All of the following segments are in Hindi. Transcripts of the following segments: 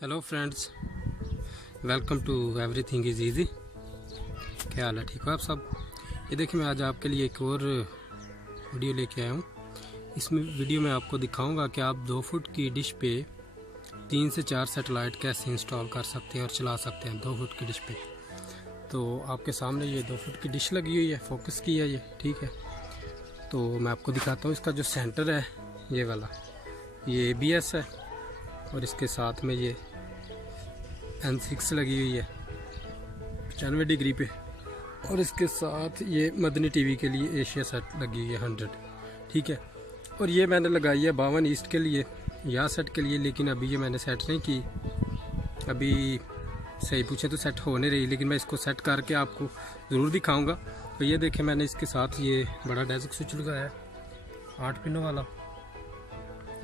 Hello friends, welcome to everything is easy. क्या हाल है? ठीक हो आप सब? ये देखिए, मैं आज आपके लिए एक और वीडियो लेके आया हूँ। इसमें वीडियो में आपको दिखाऊंगा कि आप 2 फुट की डिश पे 3 से 4 सैटेलाइट कैसे इंस्टॉल कर सकते हैं और चला सकते हैं 2 फुट की डिश पे। तो आपके सामने ये 2 फुट की डिश लगी हुई है, फोकस की है ये, ठीक है। तो मैं आपको दिखाता हूँ इसका जो सेंटर है, ये वाला, ये ABS है और इसके साथ में ये N6 लगी हुई है 95 डिग्री पे, और इसके साथ ये मदनी टीवी के लिए एशिया सेट लगी हुई है 100, ठीक है। और ये मैंने लगाई है 52 ईस्ट के लिए, या सेट के लिए, लेकिन अभी ये मैंने सेट नहीं की। अभी सही पूछे तो सेट हो नहीं रही, लेकिन मैं इसको सेट करके आपको ज़रूर दिखाऊंगा। तो ये देखें, मैंने इसके साथ ये बड़ा डेस्क स्विच लगाया है 8 पिनों वाला,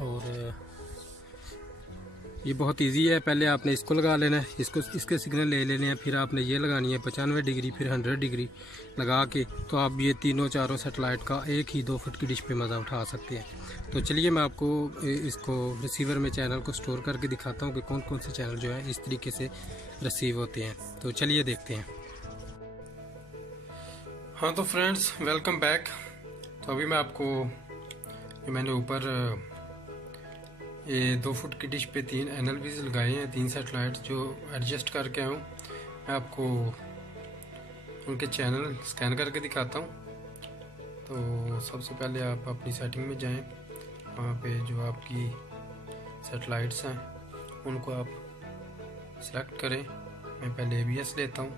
और ये बहुत इजी है। पहले आपने इसको लगा लेना है, इसके सिग्नल ले लेने हैं, फिर आपने ये लगानी है 95 डिग्री, फिर 100 डिग्री लगा के, तो आप ये तीनों चारों सैटेलाइट का एक ही 2 फुट की डिश पे मज़ा उठा सकते हैं। तो चलिए मैं आपको इसको रिसीवर में चैनल को स्टोर करके दिखाता हूँ कि कौन कौन से चैनल जो है इस तरीके से रिसीव होते हैं। तो चलिए देखते हैं। हाँ तो फ्रेंड्स, वेलकम बैक। तो अभी मैं आपको, मैंने ऊपर ये 2 फुट की डिश पे 3 NLVs लगाए हैं, 3 सैटेलाइट जो एडजस्ट करके आया हूँ। मैं आपको उनके चैनल स्कैन करके दिखाता हूँ। तो सबसे पहले आप अपनी सेटिंग में जाएं, वहाँ पे जो आपकी सैटेलाइट्स हैं उनको आप सेलेक्ट करें। मैं पहले ABS लेता हूँ,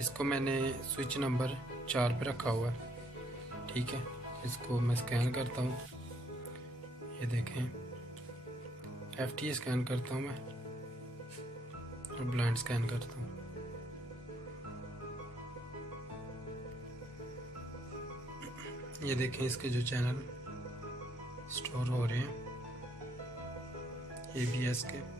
इसको मैंने स्विच नंबर 4 पे रखा हुआ है, ठीक है। इसको मैं स्कैन करता हूँ, ये देखें, FT स्कैन करता हूँ मैं, और ब्लाइंड स्कैन करता हूँ। ये देखें, इसके जो चैनल स्टोर हो रहे हैं ABS के।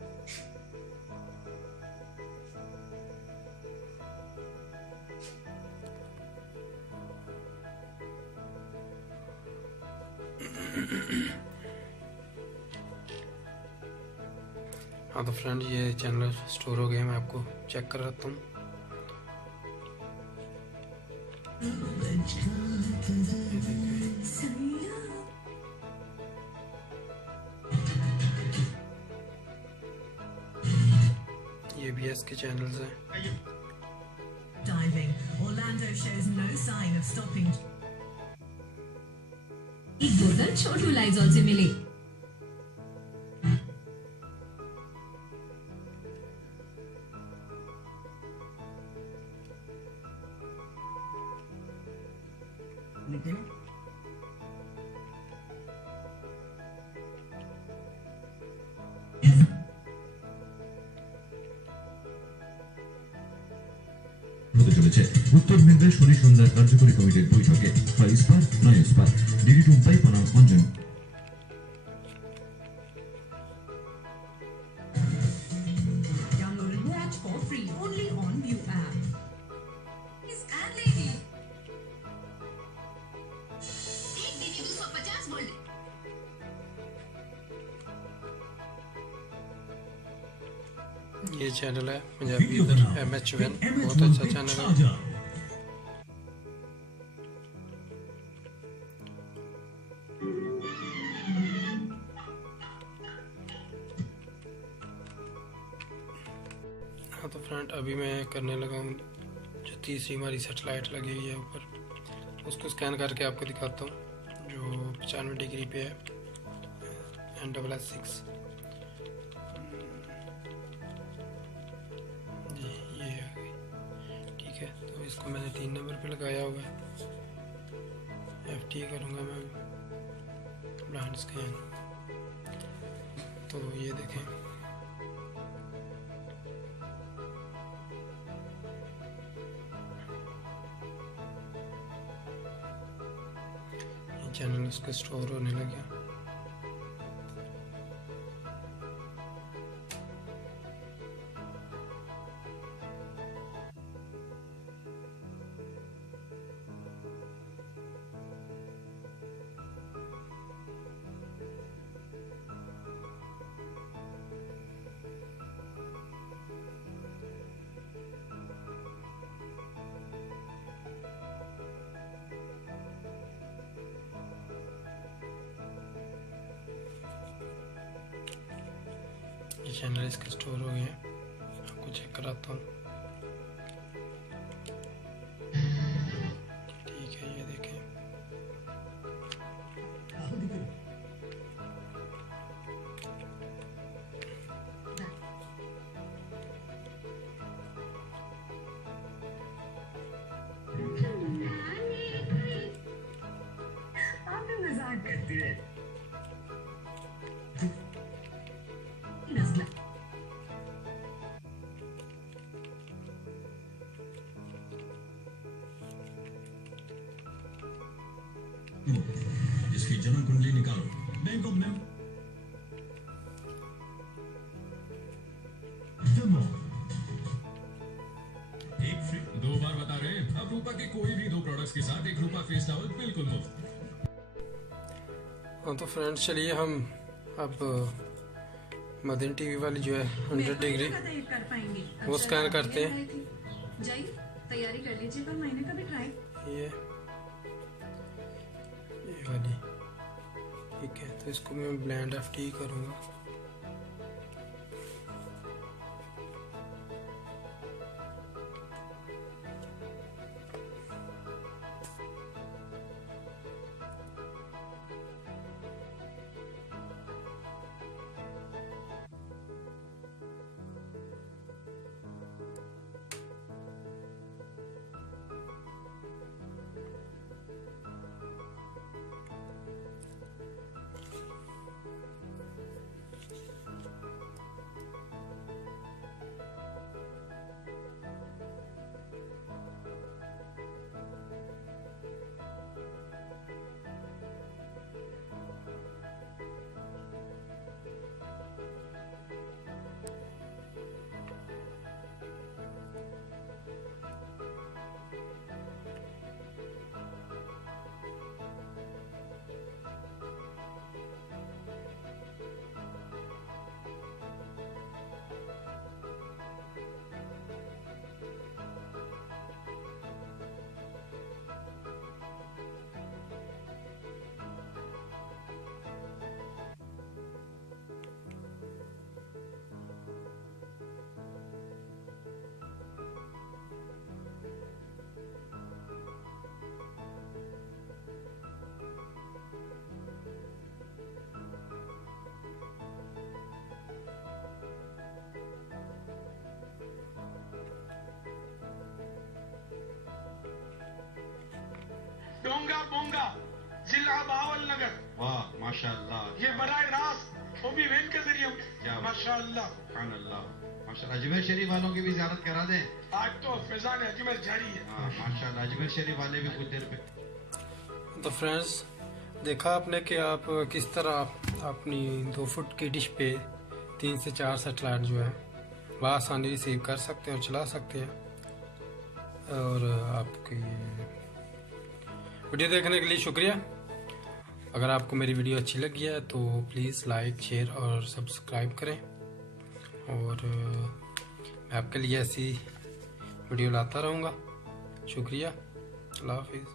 हाँ तो फ्रेंड, ये चैनल स्टोर हो गए, मैं आपको चेक कर रहा हूँ। ये ABS के चैनल्स हैं। Diving, Orlando shows no sign of stopping. एक बोतल छोटू लाइजॉल से मिली। হতে চলেছে উত্তর মেদিনীপুর শনি সন্ধ্যা কার্যকরী কমিটির বৈঠকে হয় ইস্পাত নয় ইস্পাত ডিডি টুম্পাই পানা Anjan. Download and watch for free only on View app. Miss and lady. एक दीदी 250 वोल्ट। ये चैनल है पंजाबी इधर MH1, बहुत अच्छा चैनल है। हाँ तो फ्रेंड, अभी मैं करने लगा हूँ जो तीसरी हमारी सैटेलाइट लगी हुई है ऊपर, उसको स्कैन करके आपको दिखाता हूँ, जो 95 डिग्री पे है, NSS6। ये आ गई, ठीक है। तो इसको मैंने 3 नंबर पे लगाया हुआ है, FT करूँगा मैं, ब्लाइंड स्कैन। तो ये देखें, ये चैनल उसका स्टोर होने लगा। ये चैनल इसके स्टोर हो गए, आपको चेक कराता हूँ। ठीक है, ये देखें। आप भी मजाक करती है। नस्ल जिसकी जन्म कुंडली निकालो। बैंक ऑफ मेम एक फ्री 2 बार बता रहे हैं। अब रूपा के कोई भी 2 प्रोडक्ट्स के साथ एक रूपा फेस टॉवल बिल्कुल मुफ्त। हाँ तो फ्रेंड्स, चलिए हम अब मदन टीवी वाली जो है 100 डिग्री कर पाएंगे वो स्कैन करते हैं। जाइए तैयारी कर लीजिए, पर मैंने कभी ट्राई ये वाली, ठीक है। तो इसको मैं ब्लेंड FT करूँगा। डोंगा बोंगा जिला बावल नगर। वाह माशाअल्लाह, ये बराह रास्त वो भी वैन के जरिए क्या माशाअल्लाह। सुभानअल्लाह, माशाअल्लाह। अजमेर शरीफ वालों की भी ज़ियारत करा दें। आज तो फैजान अजमेर जारी है। हाँ माशाअल्लाह, अजमेर शरीफ वाले भी कुछ देर पे। तो फ्रेंड्स, देखा आपने कि आप किस तरह अपनी 2 फुट की डिश पे 3 से 4 सैटेलाइट जो है वह आसानी रिसीव कर सकते हैं और चला सकते हैं। और आपकी वीडियो देखने के लिए शुक्रिया। अगर आपको मेरी वीडियो अच्छी लगी है तो प्लीज़ लाइक, शेयर और सब्सक्राइब करें। और मैं आपके लिए ऐसी वीडियो लाता रहूँगा। शुक्रिया, अल्लाह हाफिज़।